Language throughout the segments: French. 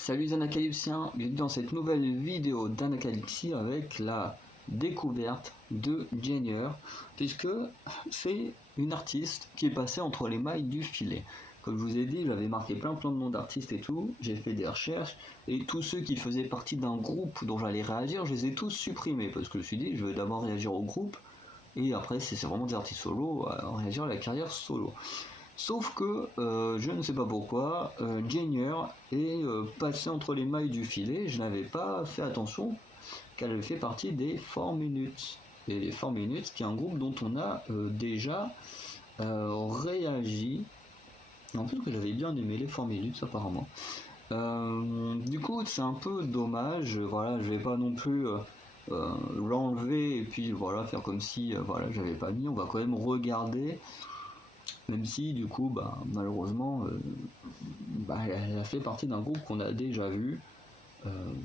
Salut les Anacalypsiens, bienvenue dans cette nouvelle vidéo d'Anacalypsie avec la découverte de Janier, puisque c'est une artiste qui est passée entre les mailles du filet. Comme je vous ai dit, j'avais marqué plein de noms d'artistes et tout, j'ai fait des recherches, et tous ceux qui faisaient partie d'un groupe dont j'allais réagir, je les ai tous supprimés, parce que je me suis dit, je vais d'abord réagir au groupe, et après, si c'est vraiment des artistes solo, réagir à la carrière solo. Sauf que, je ne sais pas pourquoi, Janier est passé entre les mailles du filet. Je n'avais pas fait attention qu'elle fait partie des 4 Minutes. Et les 4 Minutes, qui est un groupe dont on a déjà réagi. En plus, que j'avais bien aimé les 4 Minutes apparemment. Du coup, c'est un peu dommage. Voilà, je vais pas non plus l'enlever et puis voilà, faire comme si voilà, j'avais pas mis. On va quand même regarder. Même si du coup malheureusement elle a fait partie d'un groupe qu'on a déjà vu.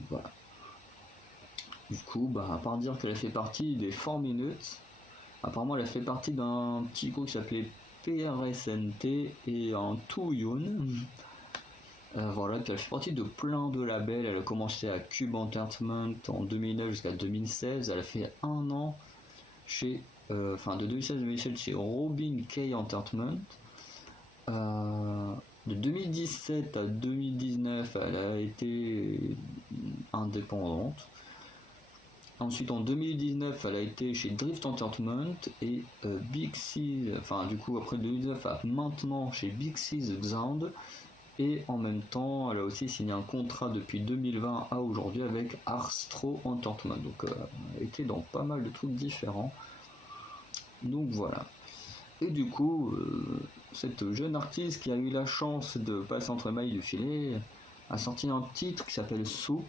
Voilà. Du coup à part dire qu'elle a fait partie des 4 Minutes, apparemment elle a fait partie d'un petit groupe qui s'appelait PRSNT et un Touyoun. Voilà, puis elle fait partie de plein de labels. Elle a commencé à Cube Entertainment en 2009 jusqu'à 2016. Elle a fait un an chez de 2016 à 2017 chez Robin K Entertainment. De 2017 à 2019, elle a été indépendante. Ensuite, en 2019, elle a été chez Drift Entertainment et Big Seas, du coup, après 2019, maintenant chez Big Seas Sound. Et en même temps, elle a aussi signé un contrat depuis 2020 à aujourd'hui avec Arstro Entertainment. Donc, elle a été dans pas mal de trucs différents. Donc, voilà. Et du coup, cette jeune artiste qui a eu la chance de passer entre les mailles du filet a sorti un titre qui s'appelle Soup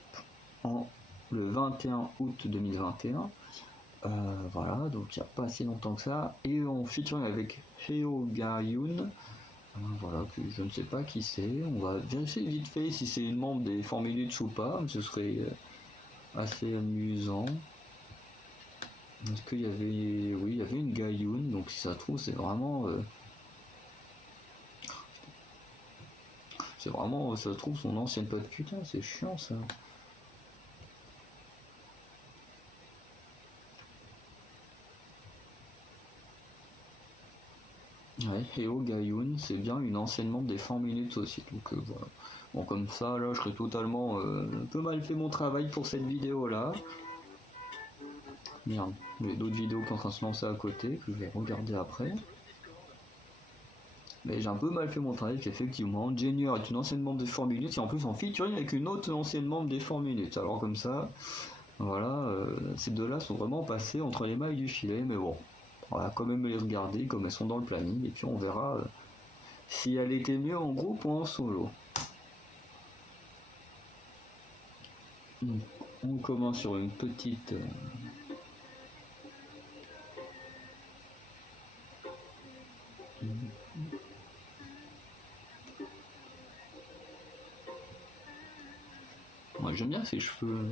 le 21 août 2021. Voilà, donc il n'y a pas si longtemps que ça. Et en featuring avec Heo Ga-yoon, voilà, que je ne sais pas qui c'est. On va vérifier vite fait si c'est une membre des 4 Minutes ou pas. Ce serait assez amusant. Est-ce qu'il y avait... Oui, il y avait une Ga-yoon, donc si ça se trouve, c'est vraiment... C'est vraiment, ça se trouve, son ancienne pote. Putain, c'est chiant ça. Ouais, Heo Ga-yoon, c'est bien une ancienne membre des 4 Minutes aussi. Donc voilà. Bon, comme ça, là, je serais totalement un peu mal fait mon travail pour cette vidéo là. Merde, j'ai d'autres vidéos qui sont en train de se lancer à côté, que je vais regarder après. Mais j'ai un peu mal fait mon travail, qu'effectivement, Janier est une ancienne membre des 4 Minutes et en plus en featuring avec une autre ancienne membre des 4 Minutes. Alors comme ça, voilà, ces deux-là sont vraiment passés entre les mailles du filet, mais bon, on va quand même les regarder comme elles sont dans le planning et puis on verra si elle était mieux en groupe ou en solo. On commence sur une petite... Moi j'aime bien ses cheveux.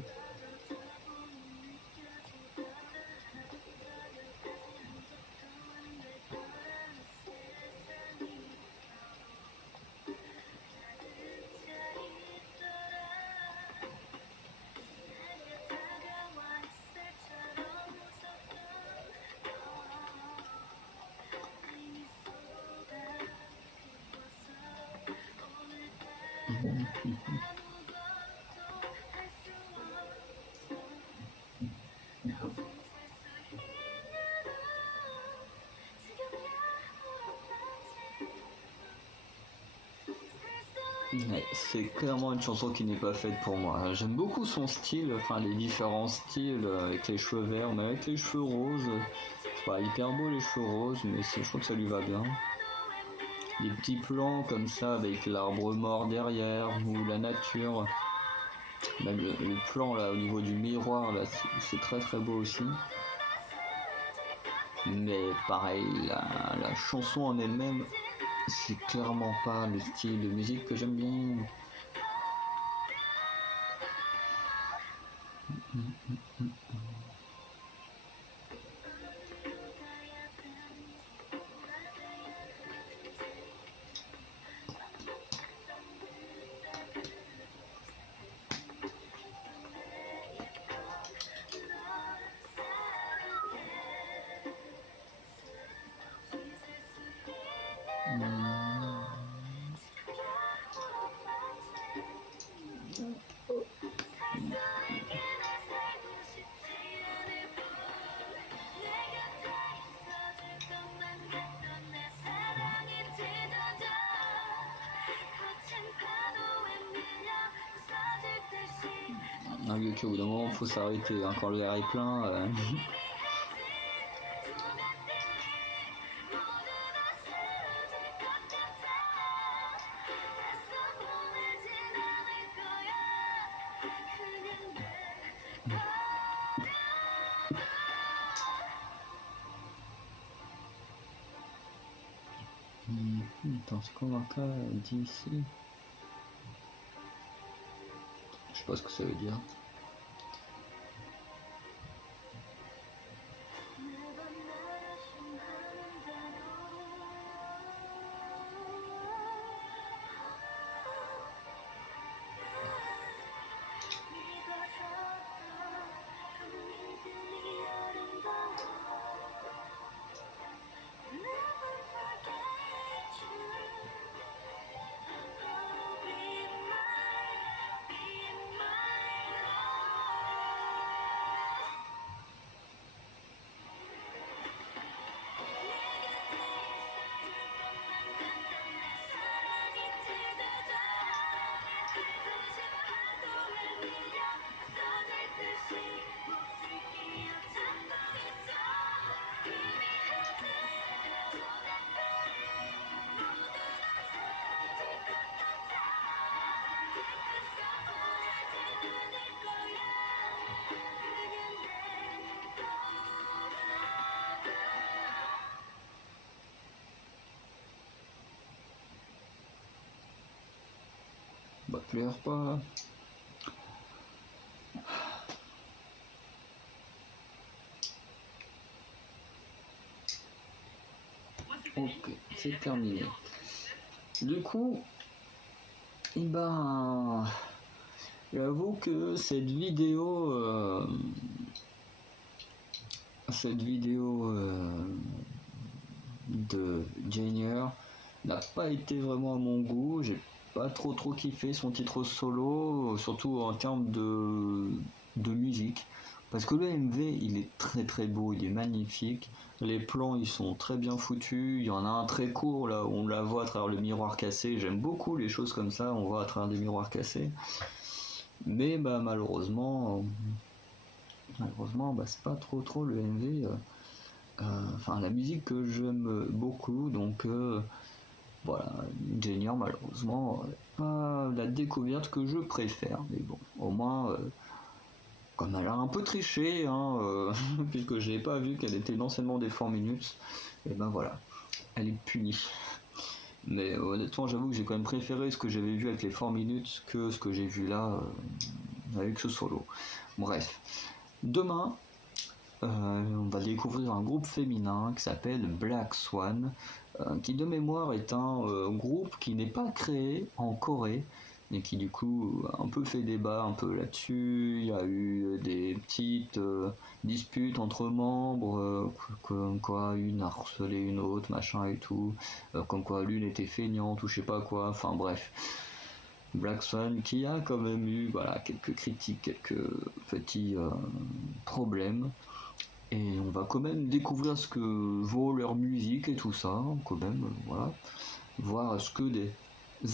Ouais, c'est clairement une chanson qui n'est pas faite pour moi. J'aime beaucoup son style, les différents styles avec les cheveux verts, mais avec les cheveux roses. C'est pas hyper beau les cheveux roses, mais je trouve que ça lui va bien. Des petits plans comme ça avec l'arbre mort derrière ou la nature. Même le plan là au niveau du miroir là, c'est très très beau aussi. Mais pareil, la chanson en elle-même, c'est clairement pas le style de musique que j'aime bien. Un vieux qu'au bout d'un moment faut s'arrêter, hein, quand le verre est plein. Attends, c'est quoi marqué d'ici? Je sais pas ce que ça veut dire. Bah pleure pas. Ok, c'est terminé. Du coup, j'avoue que cette vidéo de Janier n'a pas été vraiment à mon goût. J'ai pas trop kiffé son titre solo, surtout en termes de musique. Parce que le MV, il est très beau, il est magnifique. Les plans, ils sont très bien foutus. Il y en a un très court, là, où on la voit à travers le miroir cassé. J'aime beaucoup les choses comme ça, on voit à travers des miroirs cassés. Mais malheureusement, c'est pas trop le MV. Enfin, la musique que j'aime beaucoup, donc voilà, Janier, malheureusement, pas la découverte que je préfère. Mais bon, au moins, comme elle a un peu triché, hein, puisque je n'ai pas vu qu'elle était l'enseignement des 4 minutes, et voilà, elle est punie. Mais honnêtement, j'avoue que j'ai quand même préféré ce que j'avais vu avec les 4 minutes que ce que j'ai vu là avec ce solo. Bref, demain, on va découvrir un groupe féminin qui s'appelle Black Swan, qui de mémoire est un groupe qui n'est pas créé en Corée, et qui du coup a un peu fait débat un peu là-dessus. Il y a eu des petites disputes entre membres, comme quoi une a harcelé une autre, machin et tout, comme quoi l'une était feignante ou je sais pas quoi, enfin bref. Black Swan qui a quand même eu quelques critiques, quelques petits problèmes. Et on va quand même découvrir ce que vaut leur musique et tout ça, quand même, voilà. Voir ce que des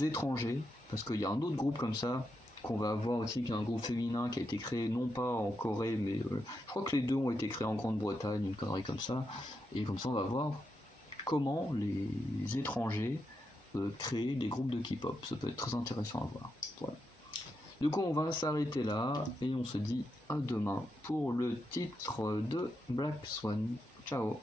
étrangers, parce qu'il y a un autre groupe comme ça, qu'on va avoir aussi, qui est un groupe féminin qui a été créé non pas en Corée, mais je crois que les deux ont été créés en Grande-Bretagne, une connerie comme ça. Et comme ça, on va voir comment les étrangers créent des groupes de K-pop. Ça peut être très intéressant à voir. Voilà. Du coup, on va s'arrêter là et on se dit à demain pour le titre de Black Swan. Ciao.